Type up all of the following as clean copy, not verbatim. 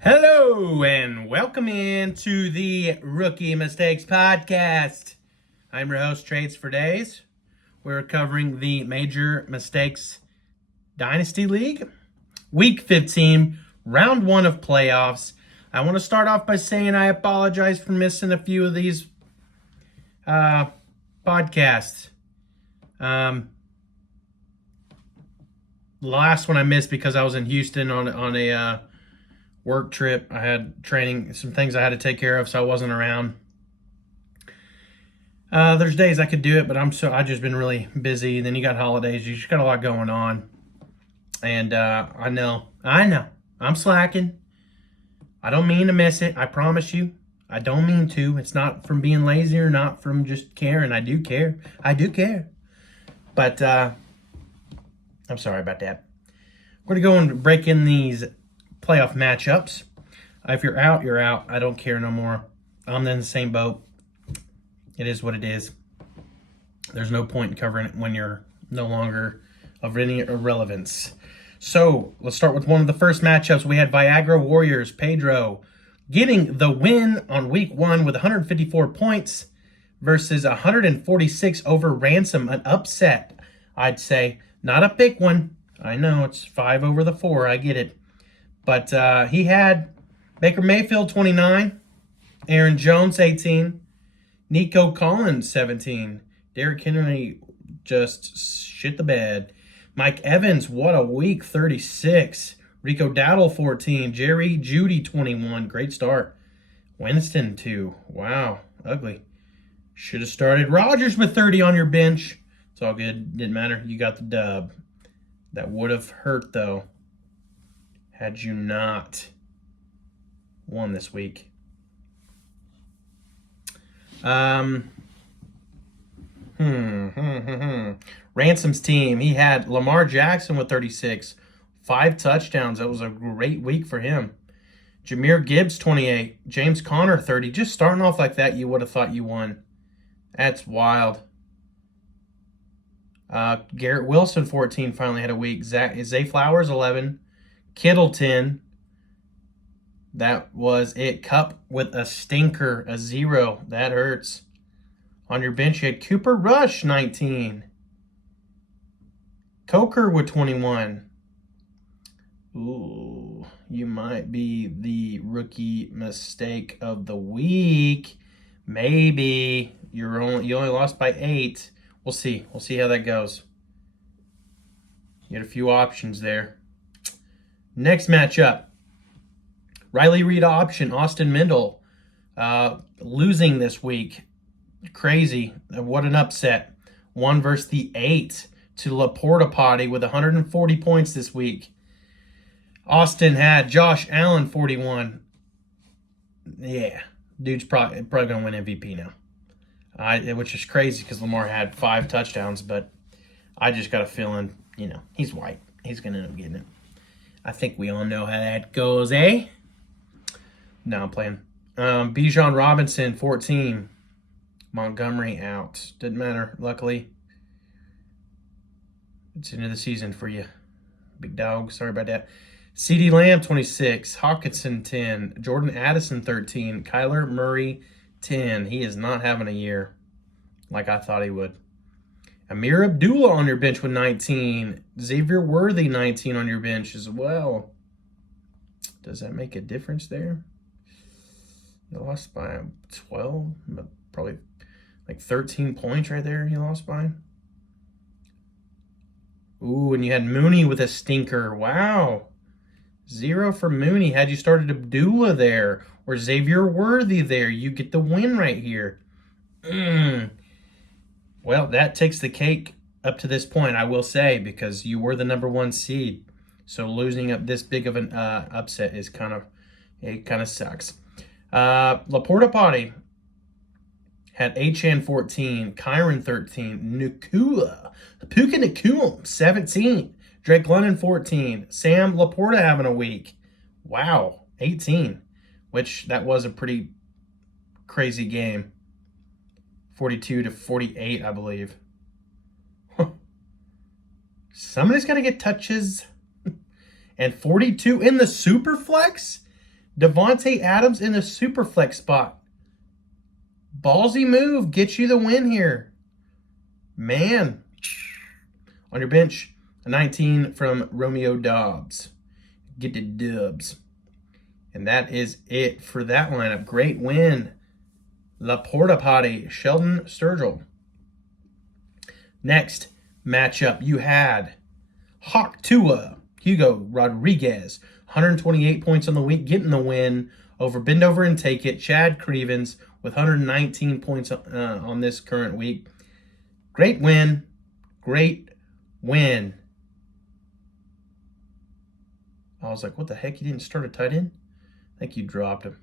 Hello and welcome into the Rookie Mistakes Podcast. I'm your host, Trades for Days. We're covering the Major Mistakes Dynasty League, Week 15, Round 1 of playoffs. I want to start off by saying I apologize for missing a few of these podcasts. The last one I missed because I was in Houston on a work trip. I had training, some things I had to take care of, so I wasn't around. There's days I could do it, but I just been really busy. Then you got holidays, you just got a lot going on. And I know, I'm slacking. I don't mean to miss it, I promise you. I don't mean to. It's not from being lazy or not from just caring. I do care. But I'm sorry about that. We're going to go and break in these playoff matchups. If you're out, you're out. I don't care no more. I'm in the same boat. It is what it is. There's no point in covering it when you're no longer of any irrelevance. So let's start with one of the first matchups. We had Viagra Warriors, Pedro, getting the win on week 1 with 154 points versus 146 over Ransom. An upset, I'd say. Not a big one. I know it's 5 over the 4. I get it. But he had Baker Mayfield, 29. Aaron Jones, 18. Nico Collins, 17. Derrick Henry just shit the bed. Mike Evans, what a week, 36. Rico Dowdle, 14. Jerry Jeudy, 21. Great start. Winston, 2. Wow, ugly. Should have started Rodgers with 30 on your bench. It's all good. Didn't matter. You got the dub. That would have hurt, though, had you not won this week. Ransom's team, he had Lamar Jackson with 36, 5 touchdowns. That was a great week for him. Jahmyr Gibbs, 28. James Conner, 30. Just starting off like that, you would have thought you won. That's wild. Garrett Wilson, 14, finally had a week. Zay Flowers, 11. Kittle, 10. That was it. Cup with a stinker, a 0. That hurts. On your bench, you had Cooper Rush, 19. Coker with 21. Ooh, you might be the rookie mistake of the week. Maybe. You only lost by 8. We'll see. We'll see how that goes. You had a few options there. Next matchup. Riley Reid option, Austin Mendel, losing this week. Crazy. What an upset. 1 versus the 8 to Laporta Potty with 140 points this week. Austin had Josh Allen, 41. Yeah, dude's probably going to win MVP now. Which is crazy because Lamar had 5 touchdowns, but I just got a feeling, he's white. He's going to end up getting it. I think we all know how that goes, eh? No, I'm playing. Bijan Robinson, 14. Montgomery out. Didn't matter, luckily. It's into the season for you, big dog. Sorry about that. CeeDee Lamb, 26. Hawkinson, 10. Jordan Addison, 13. Kyler Murray, 10. He is not having a year like I thought he would. Amir Abdullah on your bench with 19. Xavier Worthy, 19 on your bench as well. Does that make a difference there? You lost by 12, probably like 13 points right there you lost by. Ooh, and you had Mooney with a stinker. Wow. 0 for Mooney. Had you started Abdullah there or Xavier Worthy there, you get the win right here. Well, that takes the cake up to this point, I will say, because you were the number 1 seed. So losing up this big of an upset is kind of sucks. Laporta Potty had Achane 14, Kyron 13, Puka Nacua 17, Drake London 14, Sam Laporta having a week. Wow, 18, which that was a pretty crazy game. 42-48, I believe. Somebody's got to get touches. And 42 in the super flex? Devontae Adams in the super flex spot. Ballsy move. Get you the win here. Man. On your bench, a 19 from Romeo Dobbs. Get the dubs. And that is it for that lineup. Great win. La Porta Potty, Sheldon Sturgill. Next matchup, you had Hawk Tua, Hugo Rodriguez. 128 points on the week, getting the win over Bend Over and Take It. Chad Crevens with 119 points on this current week. Great win. Great win. I was like, what the heck? You didn't start a tight end? I think you dropped him.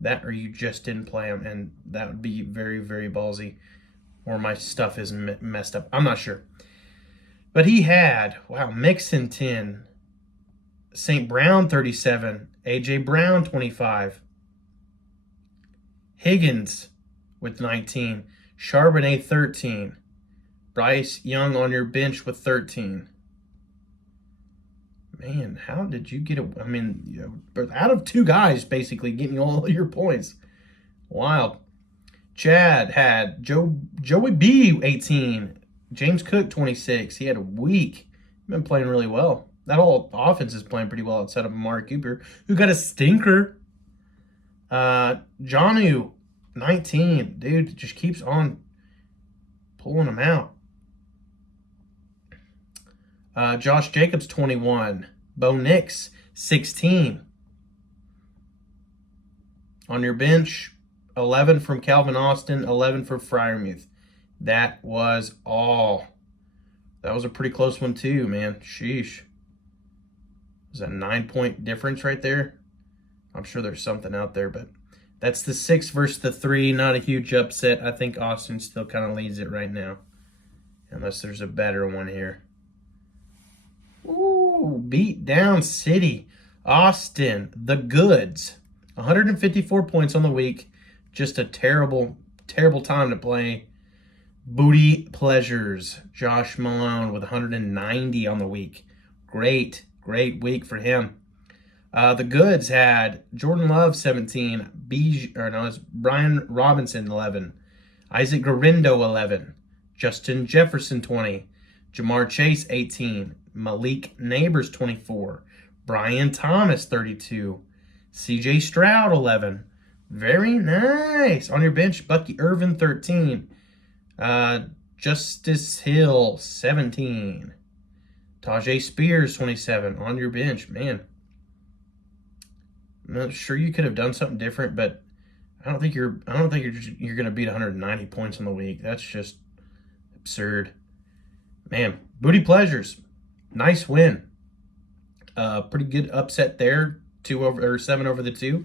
That or you just didn't play him, and that would be very, very ballsy. Or my stuff is messed up. I'm not sure. But he had, wow, Mixon 10. St. Brown 37. A.J. Brown 25. Higgins with 19. Charbonnet 13. Bryce Young on your bench with 13. Man, how did you get I mean, out of two guys basically getting all your points. Wild. Chad had Joey B 18. James Cook 26. He had a week. Been playing really well. That whole offense is playing pretty well outside of Amari Cooper, who got a stinker. Jonnu 19. Dude, just keeps on pulling them out. Josh Jacobs 21. Bo Nix 16. On your bench, 11 from Calvin Austin, 11 for Freiermuth. That was all. That was a pretty close one too, man. Sheesh. Was that a 9-point difference right there? I'm sure there's something out there, but that's the 6 versus the 3. Not a huge upset. I think Austin still kind of leads it right now, unless there's a better one here. Ooh, beat down City. Austin, the goods. 154 points on the week. Just a terrible, terrible time to play. Booty Pleasures. Josh Malone with 190 on the week. Great week for him. The goods had Jordan Love 17, Brian Robinson 11, Isaac Garindo 11, Justin Jefferson 20, Jamar Chase 18, Malik Neighbors 24, Brian Thomas 32, CJ Stroud 11. Very nice. On your bench, Bucky Irvin 13, Justice Hill 17. Tajay Spears, 27, on your bench. Man, I'm not sure you could have done something different, but I don't think you're going to beat 190 points in the week. That's just absurd. Man, Booty Pleasures, nice win. Pretty good upset there. 7 over the 2.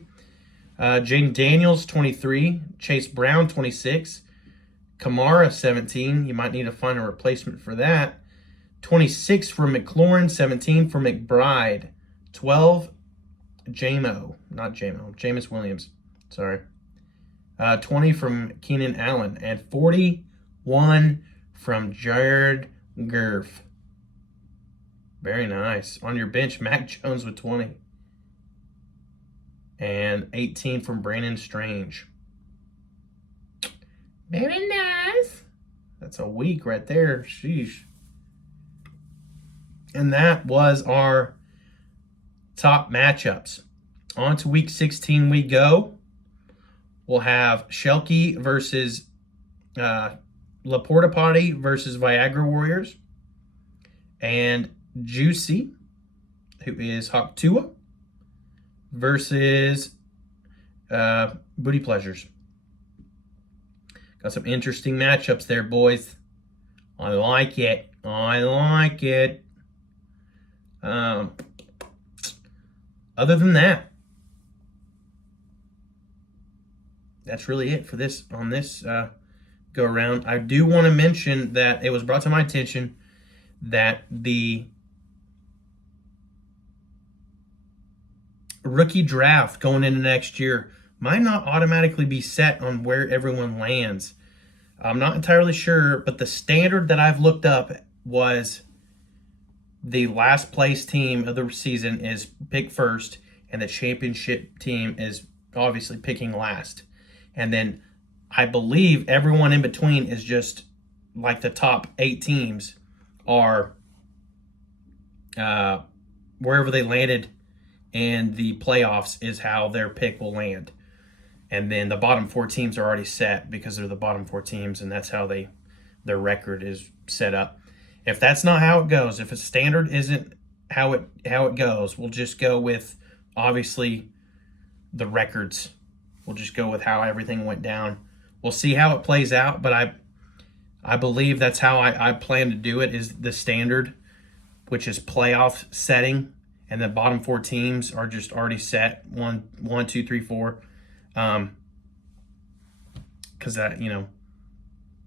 Jaden Daniels, 23. Chase Brown, 26. Kamara, 17. You might need to find a replacement for that. 26 for McLaurin, 17 for McBride, 12 Jameis Williams, sorry. 20 from Keenan Allen, and 41 from Jared Goff. Very nice. On your bench, Mac Jones with 20. And 18 from Brandon Strange. Very nice. That's a week right there. Sheesh. And that was our top matchups. On to week 16 we go. We'll have Shelky versus Laporta Potty versus Viagra Warriors. And Juicy, who is Hawk Tua, versus Booty Pleasures. Got some interesting matchups there, boys. I like it. Other than that, that's really it for this on this go around. I do want to mention that it was brought to my attention that the rookie draft going into next year might not automatically be set on where everyone lands. I'm not entirely sure, but the standard that I've looked up was the last place team of the season is picked first, and the championship team is obviously picking last. And then I believe everyone in between is just like the top 8 teams are wherever they landed, and the playoffs is how their pick will land. And then the bottom 4 teams are already set because they're the bottom 4 teams, and that's how their record is set up. If that's not how it goes, if a standard isn't how it goes, we'll just go with obviously the records. We'll just go with how everything went down. We'll see how it plays out, but I believe that's how I plan to do it, is the standard, which is playoff setting, and the bottom 4 teams are just already set, 1, 2, 3, 4. Because that,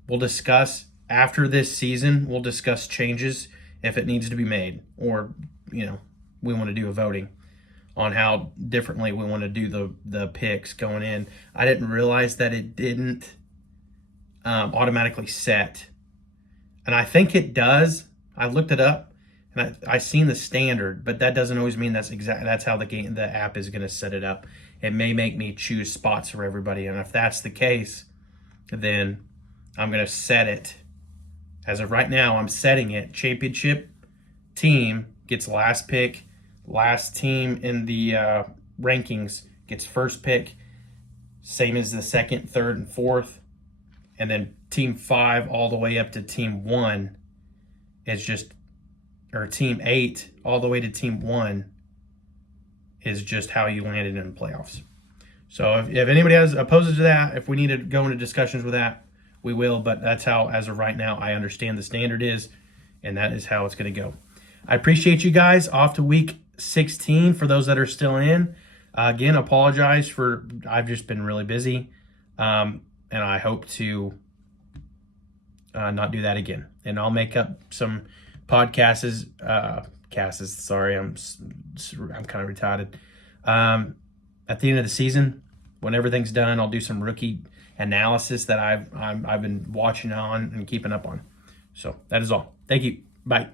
we'll discuss after this season. We'll discuss changes if it needs to be made, or we want to do a voting on how differently we want to do the picks going in. I didn't realize that it didn't automatically set, and I think it does. I looked it up, and I seen the standard, but that doesn't always mean that's how the app is going to set it up. It may make me choose spots for everybody, and if that's the case, then I'm going to set it. As of right now, I'm setting it. Championship team gets last pick. Last team in the rankings gets first pick. Same as the second, third, and fourth. And then team 5 all the way up to team 1 is just, or team 8 all the way to team 1 is just how you landed in the playoffs. So if anybody opposes to that, if we need to go into discussions with that, we will. But that's how, as of right now, I understand the standard is, and that is how it's going to go. I appreciate you guys. Off to week 16 for those that are still in. Again, apologize for, I've just been really busy, and I hope to not do that again. And I'll make up some podcasts. Sorry, I'm kind of retarded. At the end of the season, when everything's done, I'll do some rookie analysis that I've been watching on and keeping up on. So that is all. Thank you. Bye.